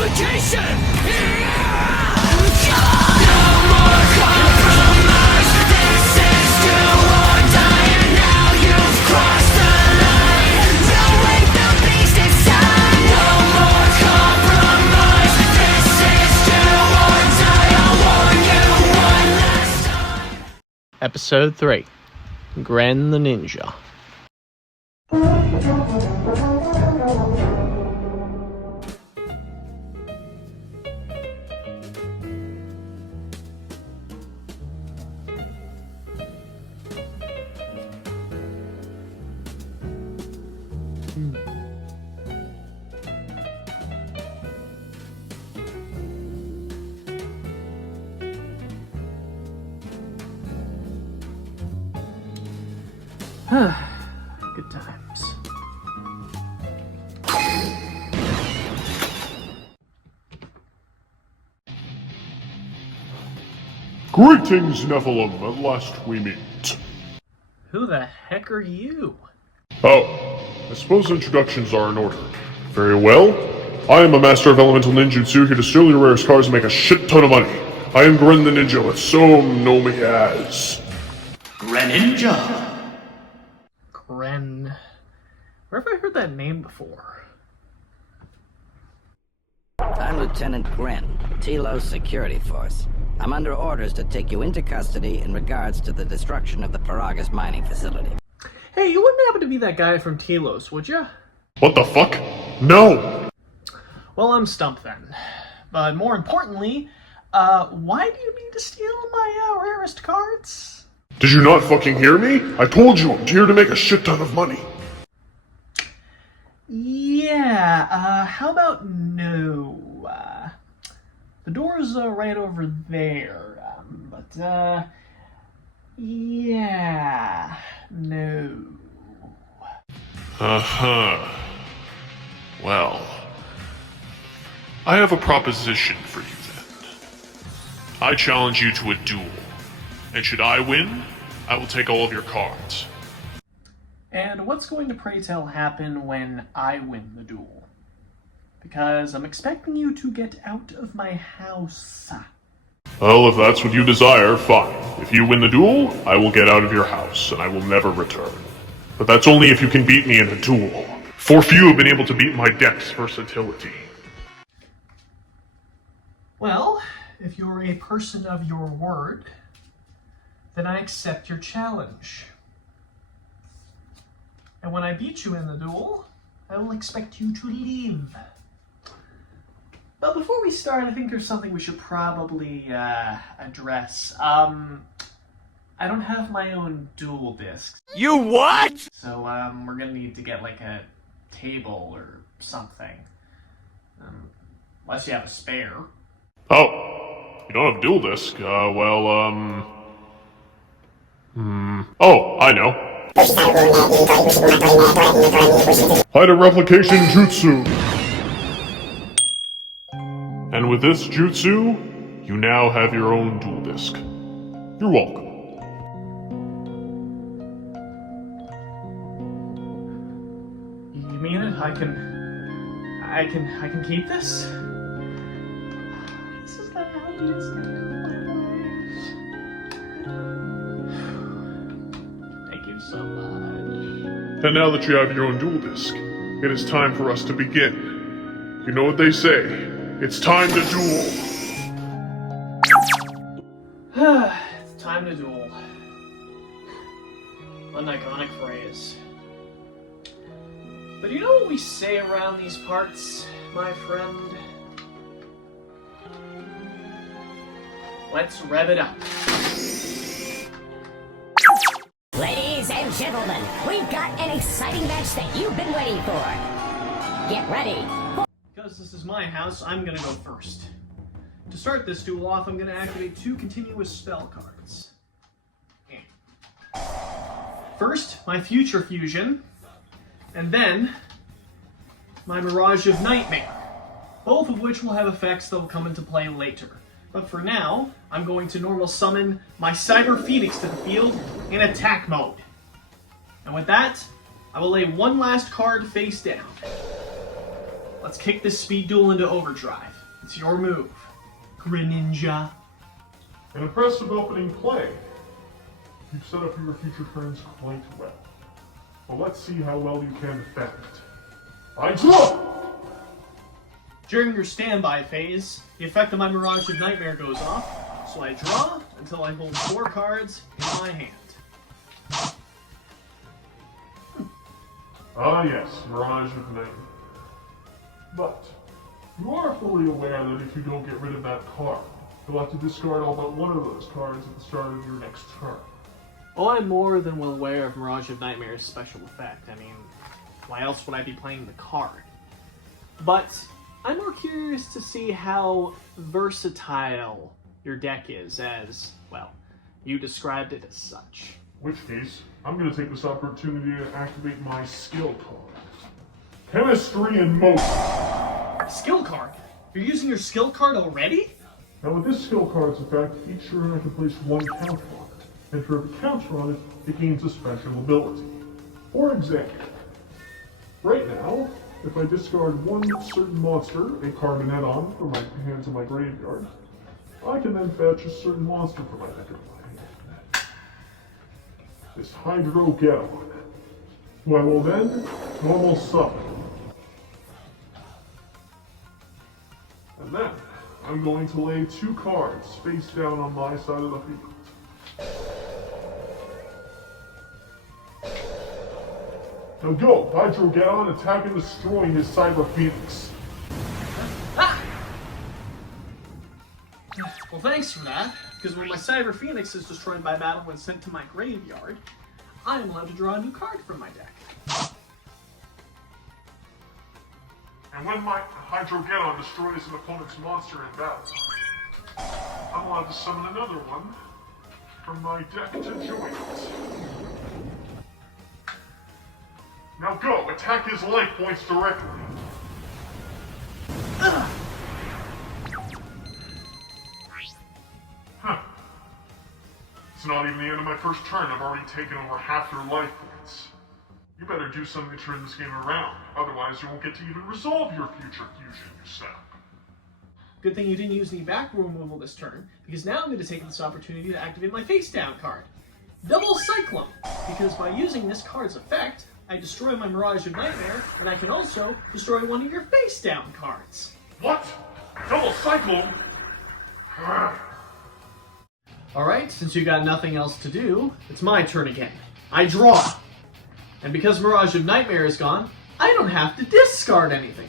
unification! No more compromise! This is do or die, and now you've crossed the line! Awake the beast inside! No more compromise! This is do or die, I'll warn you one last time! Episode 3. Grenn the Ninja. Good times. Greetings, Nephilim, at last we meet. Who the heck are you? Oh, I suppose introductions are in order. Very well. I am a master of elemental ninjutsu here to steal your rarest cards and make a shit ton of money. I am Grenn the Ninja, but some know me as... Greninja! Grenn. Where have I heard that name before? I'm Lieutenant Grenn, Telos Security Force. I'm under orders to take you into custody in regards to the destruction of the Paragas mining facility. Hey, you wouldn't happen to be that guy from Telos, would you? What the fuck? No! Well, I'm stumped then. But more importantly, why do you need to steal my rarest cards? Did you not fucking hear me? I told you I'm here to make a shit ton of money. Yeah, how about no? The door's right over there, yeah, no. Uh-huh. Well, I have a proposition for you then. I challenge you to a duel, and should I win, I will take all of your cards. And what's going to, pray tell, happen when I win the duel? Because I'm expecting you to get out of my house. Well, if that's what you desire, fine. If you win the duel, I will get out of your house, and I will never return. But that's only if you can beat me in a duel. For few have been able to beat my deck's versatility. Well, if you're a person of your word, then I accept your challenge. And when I beat you in the duel, I will expect you to leave. But before we start, I think there's something we should probably address. I don't have my own duel discs. You what? So we're gonna need to get like a table or something. Unless you have a spare. Oh, you don't have dual disc? Oh, I know. Hide a replication jutsu. And with this jutsu, you now have your own dual disc. You're welcome. You mean it? I can keep this? This is the happiest day of my life. Thank you so much. And now that you have your own dual disc, it is time for us to begin. You know what they say, it's time to duel. It's time to duel. An iconic phrase. But you know what we say around these parts, my friend? Let's rev it up. Ladies and gentlemen, we've got an exciting match that you've been waiting for. Get ready. Because this is my house, I'm gonna go first. To start this duel off, I'm gonna activate 2 continuous spell cards. First, my Future Fusion, and then my Mirage of Nightmare, both of which will have effects that will come into play later. But for now, I'm going to normal summon my Cyber Phoenix to the field in attack mode. And with that, I will lay one last card face down. let's kick this speed duel into overdrive. It's your move, Grenn Ninja. An impressive opening play. You've set up your future turns quite well. But let's see how well you can defend. I draw! During your standby phase, the effect of my Mirage of Nightmare goes off, so I draw until I hold 4 cards in my hand. Ah yes, Mirage of Nightmare. But, you are fully aware that if you don't get rid of that card, you'll have to discard all but one of those cards at the start of your next turn. Oh, I'm more than well aware of Mirage of Nightmare's special effect. I mean, why else would I be playing the card? But I'm more curious to see how versatile your deck is, as, well, you described it as such. In which case, I'm going to take this opportunity to activate my skill card. Chemistry in motion! Skill card? You're using your skill card already? Now with this skill card's effect, each turn I can place 1 counter on it. And for every counter on it, it gains a special ability. For example, right now, if I discard one certain monster, a card and add-on, from my hand to my graveyard, I can then fetch a certain monster from my deck into my hand. This Hydro-Ghetto, who I will then normal summon. And then, I'm going to lay 2 cards face down on my side of the field. Now go, Hydro-Ghetto, attack and destroy his Cyber Phoenix. Ah! Well, thanks for that, because when my Cyber Phoenix is destroyed by battle when sent to my graveyard, I am allowed to draw a new card from my deck. And when my Hydro-Ghetto destroys an opponent's monster in battle, I'm allowed to summon another one from my deck to join it. Now go, attack his life points directly. Huh. It's not even the end of my first turn. I've already taken over half your life points. You better do something to turn this game around. Otherwise, you won't get to even resolve your future fusion you set up. Good thing you didn't use any back row removal this turn, because now I'm going to take this opportunity to activate my face down card. Double Cyclone, because by using this card's effect, I destroy my Mirage of Nightmare, and I can also destroy one of your face down cards. What? Double Cyclone? Alright, since you got nothing else to do, it's my turn again. I draw. And because Mirage of Nightmare is gone, I don't have to discard anything.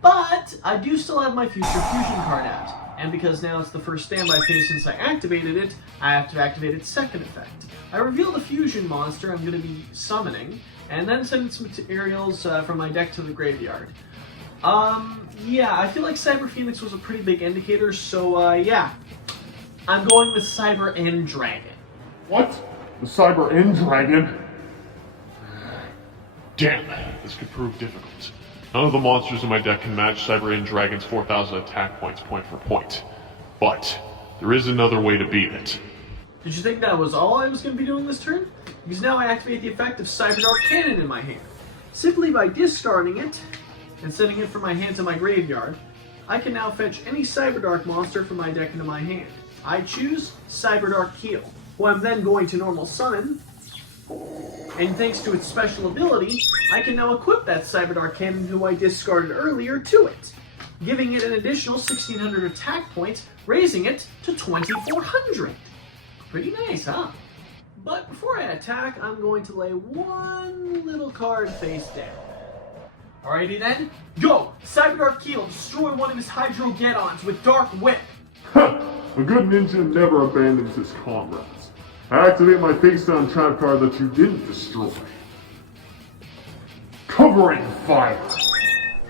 But I do still have my Future Fusion card out. And because now it's the first standby phase since I activated it, I have to activate its second effect. I reveal the fusion monster I'm going to be summoning, and then send its materials from my deck to the graveyard. Yeah, I feel like Cyber Phoenix was a pretty big indicator, so yeah. I'm going with Cyber End Dragon. What? The Cyber End Dragon? Damn, this could prove difficult. None of the monsters in my deck can match Cyber End Dragon's 4,000 attack points point for point. But there is another way to beat it. Did you think that was all I was going to be doing this turn? Because now I activate the effect of Cyber Dark Cannon in my hand. Simply by discarding it, and sending it from my hand to my graveyard, I can now fetch any Cyber Dark monster from my deck into my hand. I choose Cyber Dark Keel, who I'm then going to normal summon, and thanks to its special ability, I can now equip that Cyber Dark Cannon who I discarded earlier to it, giving it an additional 1,600 attack points, raising it to 2,400. Pretty nice, huh? But before I attack, I'm going to lay one little card face down. Alrighty then, go! Cyber Dark Keel, destroy one of his Hydro-Geddons with Dark Whip! Ha! A good ninja never abandons his comrades. I activate my face down trap card that you didn't destroy. Covering Fire!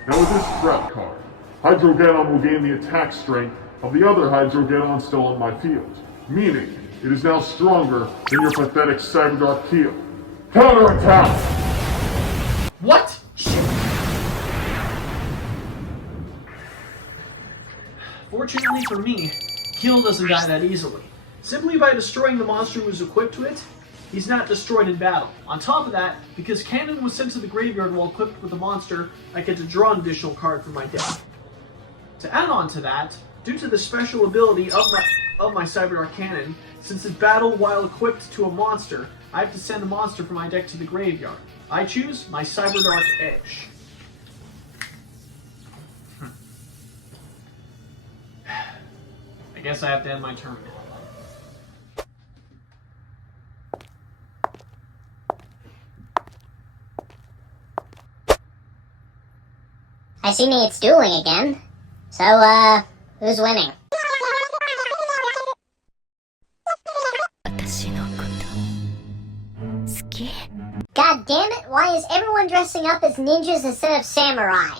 Now with this trap card, Hydro-Geddon will gain the attack strength of the other Hydro-Geddon still on my field, meaning it is now stronger than your pathetic Cyber Dark Keel. Counterattack! What? Shit! Fortunately for me, Keel doesn't die that easily. Simply by destroying the monster who is equipped to it, he's not destroyed in battle. On top of that, because Cannon was sent to the graveyard while equipped with a monster, I get to draw an additional card from my deck. To add on to that, due to the special ability of my Cyberdark Cannon, since it's battle while equipped to a monster, I have to send a monster from my deck to the graveyard. I choose my Cyberdark Edge. I guess I have to end my turn now. I see me, it's dueling again. So, who's winning? God damn it, why is everyone dressing up as ninjas instead of samurai?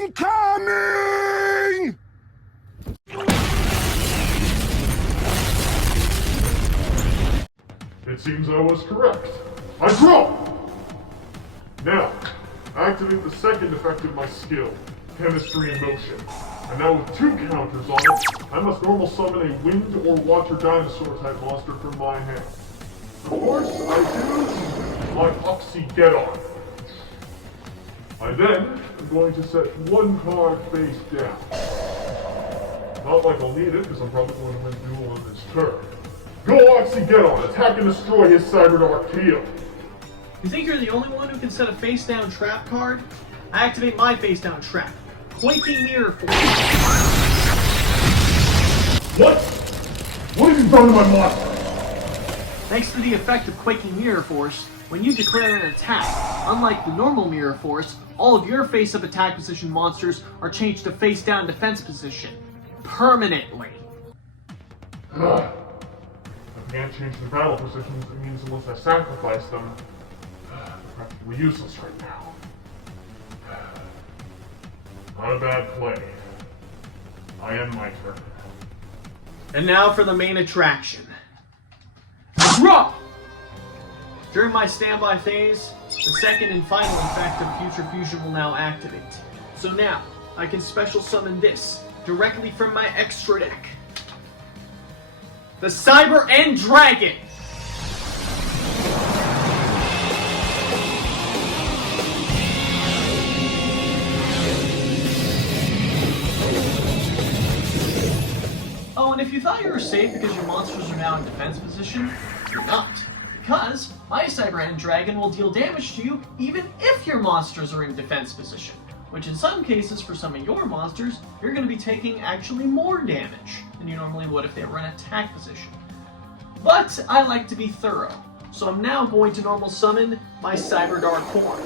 Incoming! It seems I was correct. I draw! Now, activate the second effect of my skill, Chemistry in Motion. And now with 2 counters on it, I must normal summon a wind or water dinosaur type monster from my hand. Of course, I choose my Oxygeddon. I then am going to set 1 card face down. Not like I'll need it, because I'm probably going to win duel on this turn. Go Oxygeddon, attack and destroy his Cyberdark Heel. You think you're the only one who can set a face-down trap card? I activate my face-down trap. Quaking Mirror Force. What? What have you done to my monster? Thanks to the effect of Quaking Mirror Force, when you declare an attack, unlike the normal Mirror Force, all of your face-up attack position monsters are changed to face-down defense position. Permanently. I can't change the battle positions. It means unless I sacrifice them, they're practically useless right now. Not a bad play. I end my turn. And now for the main attraction. Draw! During my standby phase, the second and final effect of Future Fusion will now activate. So now, I can special summon this directly from my extra deck. The Cyber End Dragon! Oh, and if you thought you were safe because your monsters are now in defense position, you're not. Because my Cyber End Dragon will deal damage to you even if your monsters are in defense position. Which in some cases, for some of your monsters, you're going to be taking actually more damage than you normally would if they were in attack position. But I like to be thorough, so I'm now going to normal summon my Cyberdark Horn.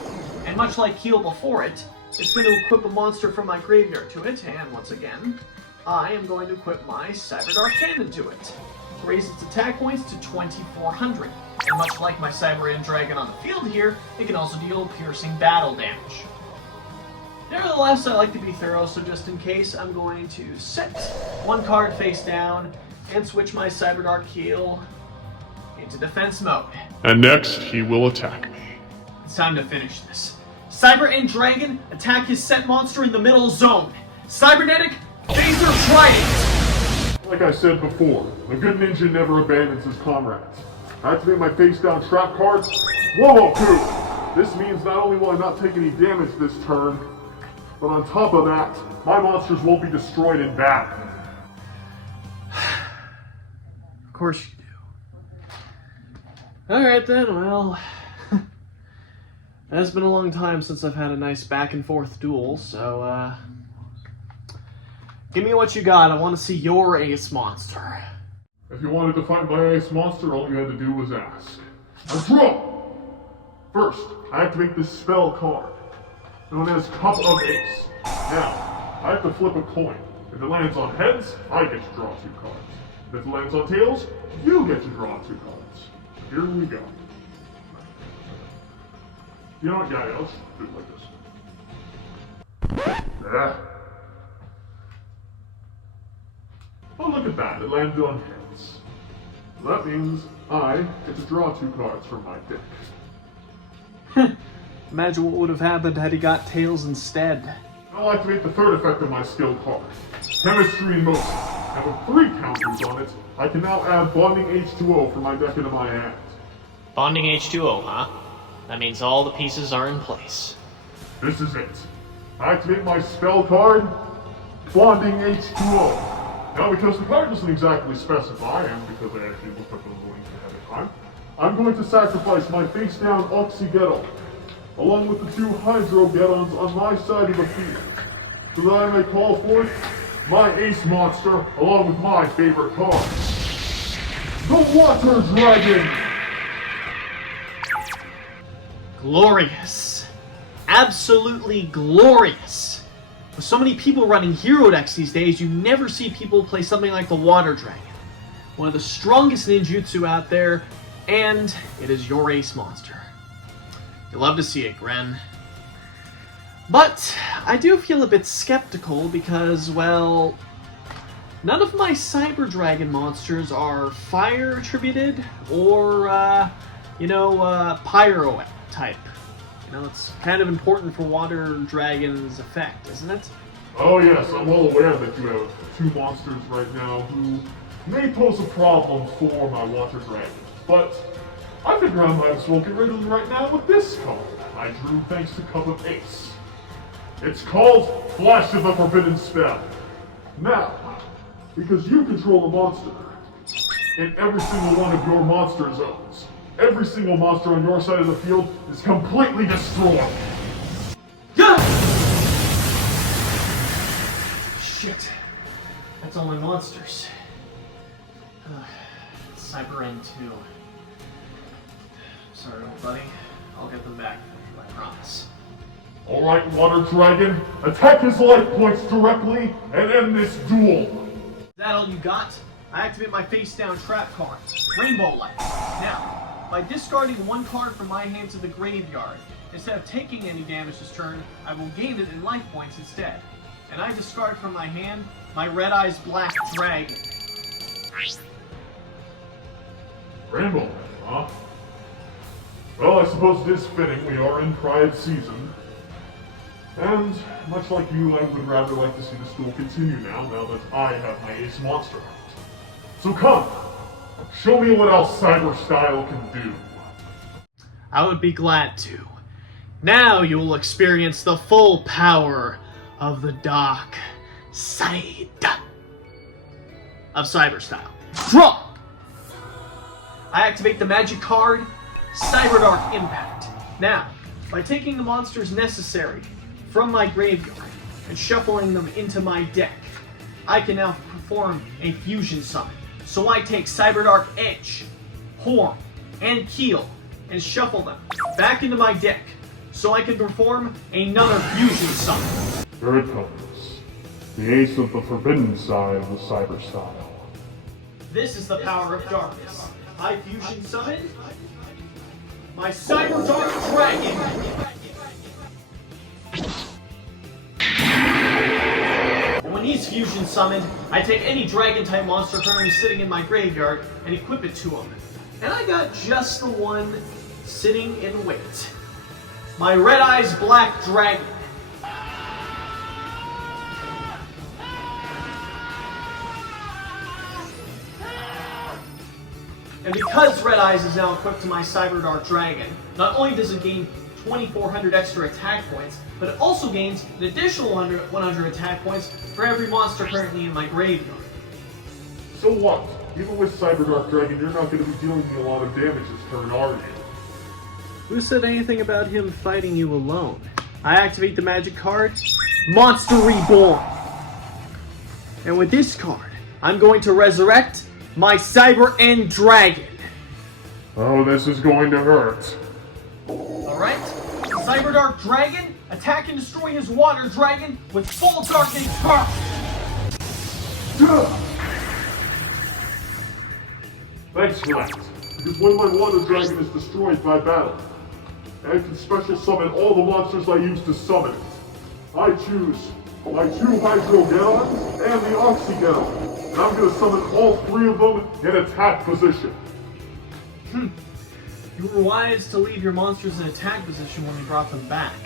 And much like Heal before it, it's going to equip a monster from my graveyard to it, and once again, I am going to equip my Cyberdark Cannon to it, to raise its attack points to 2,400. And much like my Cyber End Dragon on the field here, it can also deal piercing battle damage. Nevertheless, I like to be thorough, so just in case, I'm going to set 1 card face down and switch my Cyberdark Heel into defense mode. And next, he will attack me. It's time to finish this. Cyber End Dragon, attack his set monster in the middle zone. Cybernetic Phaser Trident! Like I said before, the good ninja never abandons his comrades. Activate my face-down trap card. Whoa, coup! This means not only will I not take any damage this turn, but on top of that, my monsters won't be destroyed in battle. Of course you do. Alright then, well... It's been a long time since I've had a nice back-and-forth duel, so, give me what you got. I want to see your ace monster. If you wanted to fight my ace monster, all you had to do was ask. Now draw! First, activate this spell card, known as Cup of Ace. Now, I have to flip a coin. If it lands on heads, I get to draw 2 cards. If it lands on tails, you get to draw 2 cards. So here we go. You know what, yeah, let's do it like this. There. Oh, look at that, it landed on heads. Well, that means I get to draw 2 cards from my deck. Imagine what would have happened had he got tails instead. I'll activate the third effect of my skill card, Chemistry in Motion. And with 3 counters on it, I can now add Bonding H2O from my deck into my hand. Bonding H2O, huh? That means all the pieces are in place. This is it. Activate my spell card, Bonding H2O. Now, because the card doesn't exactly specify, and because I actually looked up those links ahead of time, I'm going to sacrifice my face-down Oxygeddon, along with the 2 Hydrogeddons on my side of the field, so that I may call forth my ace monster, along with my favorite card, the Water Dragon! Glorious. Absolutely glorious. With so many people running hero decks these days, you never see people play something like the Water Dragon. One of the strongest ninjutsu out there, and it is your ace monster. You love to see it, Grenn. But I do feel a bit skeptical because, well, none of my Cyber Dragon monsters are fire attributed or, pyro type. You know, it's kind of important for Water Dragon's effect, isn't it? Oh yes, I'm well aware that you have 2 monsters right now who may pose a problem for my Water Dragon, but I figure I might as well get rid of them right now with this card I drew thanks to Cup of Ace. It's called Flash of the Forbidden Spell. Now, because you control the monster, in every single one of your monster zones, every single monster on your side of the field is completely destroyed. Yeah! Shit. That's all my monsters. Cyber N2. Sorry, buddy. I'll get them back, I promise. Alright, Water Dragon, attack his life points directly and end this duel. Is that all you got? I activate my face-down trap card, Rainbow Light. Now, by discarding 1 card from my hand to the graveyard, instead of taking any damage this turn, I will gain it in life points instead. And I discard from my hand my Red Eyes Black Dragon. Rainbow Light, huh? Well, I suppose it is fitting we are in Pride season. And, much like you, I would rather like to see this duel continue now that I have my ace monster out. So come, show me what else Cyber Style can do. I would be glad to. Now you will experience the full power of the dark side of Cyber Style. Draw! I activate the magic card, Cyber Dark Impact. Now, by taking the monsters necessary from my graveyard and shuffling them into my deck, I can now perform a fusion summon. So I take Cyber Dark Edge, Horn, and Keel and shuffle them back into my deck so I can perform another fusion summon. Here it comes. The ace of the forbidden side of the Cyber Style. This is the power of darkness. I fusion summon my Cyber Dark Dragon. When he's fusion summoned, I take any dragon-type monster currently sitting in my graveyard and equip it to him. And I got just the one sitting in wait. My Red Eyes Black Dragon. And because Red Eyes is now equipped to my Cyber Dark Dragon, not only does it gain 2,400 extra attack points, but it also gains an additional 100 attack points for every monster currently in my graveyard. So what? Even with Cyber Dark Dragon, you're not going to be dealing me a lot of damage this turn, are you? Who said anything about him fighting you alone? I activate the magic card, Monster Reborn. And with this card, I'm going to resurrect my Cyber End Dragon. Oh, this is going to hurt. Alright, Cyber Dark Dragon, attack and destroy his Water Dragon with full Darkening Power. Thanks for that. Because when my Water Dragon is destroyed by battle, I can special summon all the monsters I use to summon it. I choose my 2 Hydrogeddons and the Oxygeddon. And I'm going to summon all 3 of them in attack position. You were wise to leave your monsters in attack position when you brought them back.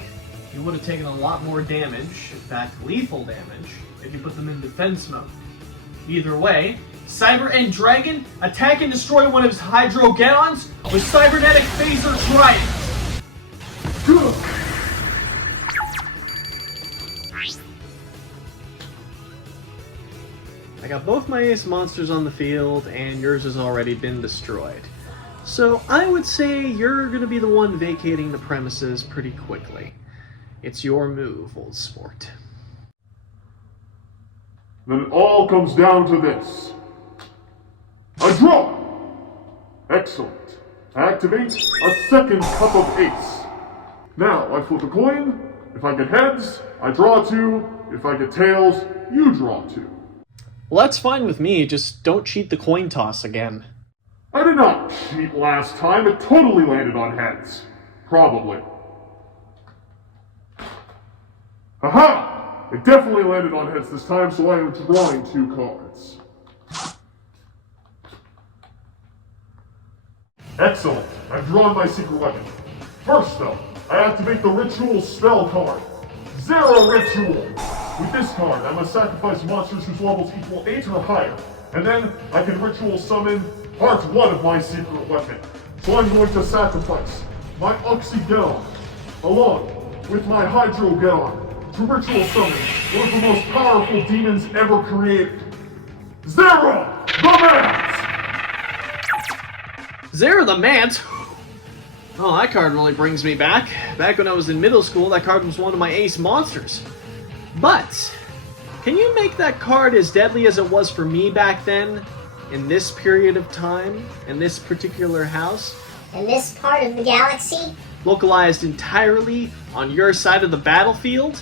You would have taken a lot more damage, in fact lethal damage, if you put them in defense mode. Either way, Cyber End Dragon, attack and destroy one of his Hydro Geons with Cybernetic Phaser Trident. I got both my ace monsters on the field, and yours has already been destroyed. So I would say you're going to be the one vacating the premises pretty quickly. It's your move, old sport. Then it all comes down to this. I draw! Excellent. I activate a second cup of ace. Now, I flip a coin. If I get heads, I draw 2. If I get tails, you draw 2. Well, that's fine with me, just don't cheat the coin toss again. I did not cheat last time. It totally landed on heads. Probably. Haha! It definitely landed on heads this time, so I am drawing 2 cards. Excellent. I've drawn my secret weapon. First, though, I activate the Ritual spell card. Zero Ritual! With this card, I must sacrifice monsters whose levels equal 8 or higher, and then I can Ritual summon part 1 of my secret weapon. So I'm going to sacrifice my Oxygon, along with my Hydrogon, to Ritual summon one of the most powerful demons ever created. Zera the Mant! Zera the Mant? Oh, that card really brings me back. Back when I was in middle school, that card was one of my ace monsters. But, can you make that card as deadly as it was for me back then? In this period of time? In this particular house? In this part of the galaxy? Localized entirely on your side of the battlefield?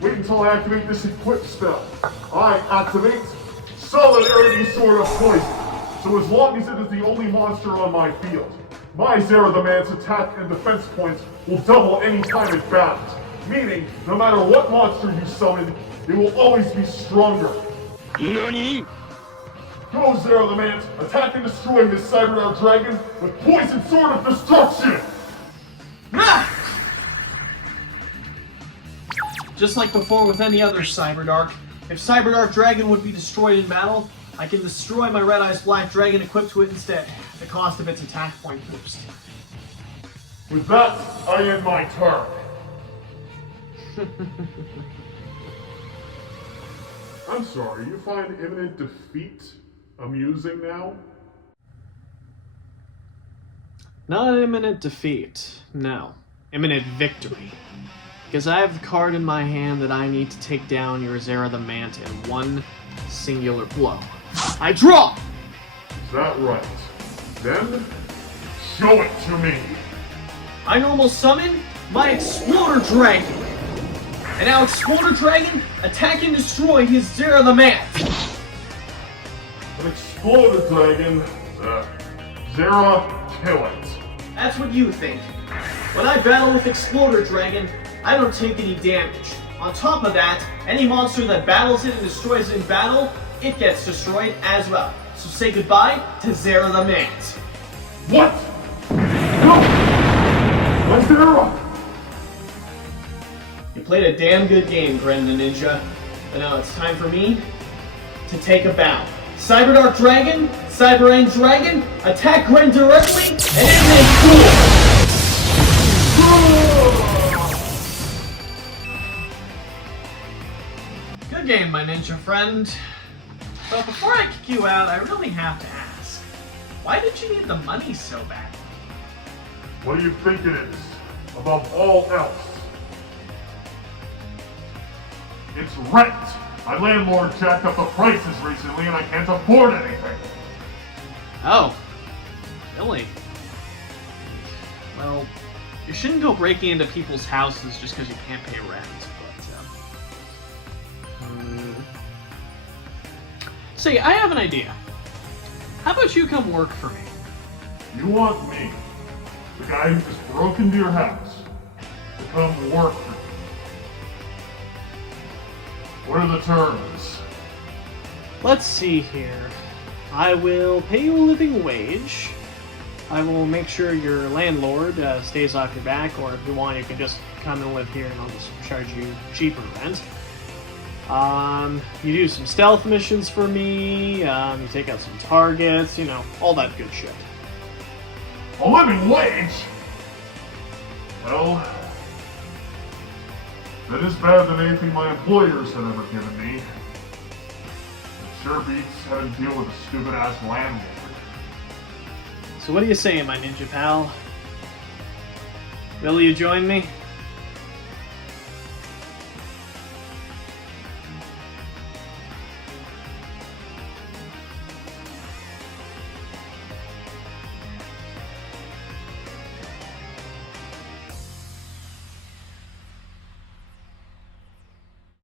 Wait until I activate this equip spell. I activate Solidarity Sword of Poison. So as long as it is the only monster on my field, my Zera the Man's attack and defense points will double any time it battles. Meaning, no matter what monster you summon, it will always be stronger. NANI? Go, Zera the Man, attack and destroy this Cyber Dragon with Poison Sword of Destruction! Ah! Just like before with any other Cyberdark, if Cyberdark Dragon would be destroyed in battle, I can destroy my Red Eyes Black Dragon equipped to it instead, at the cost of its attack point boost. With that, I end my turn. I'm sorry, you find imminent defeat amusing now? Not imminent defeat, no. Imminent victory. Because I have the card in my hand that I need to take down your Zera the Mant in one singular blow. I draw! Is that right? Then, show it to me! I normal summon my Exploder Dragon! And now Exploder Dragon, attack and destroy his Zera the Mant! An Exploder Dragon, Zera, kill it. That's what you think. When I battle with Exploder Dragon, I don't take any damage. On top of that, any monster that battles it and destroys it in battle, it gets destroyed as well. So say goodbye to Zera the Mant. What? No! My Zera! You played a damn good game, Grenn the Ninja. But now it's time for me to take a bow. Cyberdark Dragon, Cyber End Dragon, attack Grenn directly, and end this duel! Good game, my ninja friend. But before I kick you out, I really have to ask, why did you need the money so bad? What do you think it is? Above all else. It's rent! My landlord jacked up the prices recently and I can't afford anything. Oh, really? Well, you shouldn't go breaking into people's houses just because you can't pay rent, Say, I have an idea. How about you come work for me? You want me, the guy who just broke into your house, to come work for you? What are the terms? Let's see here. I will pay you a living wage. I will make sure your landlord stays off your back, or if you want, you can just come and live here and I'll just charge you cheaper rent. You do some stealth missions for me, you take out some targets, you know, all that good shit. A living wage? Well, that is better than anything my employers have ever given me. It sure beats having to deal with a stupid-ass landlord. So what are you saying, my ninja pal? Will you join me?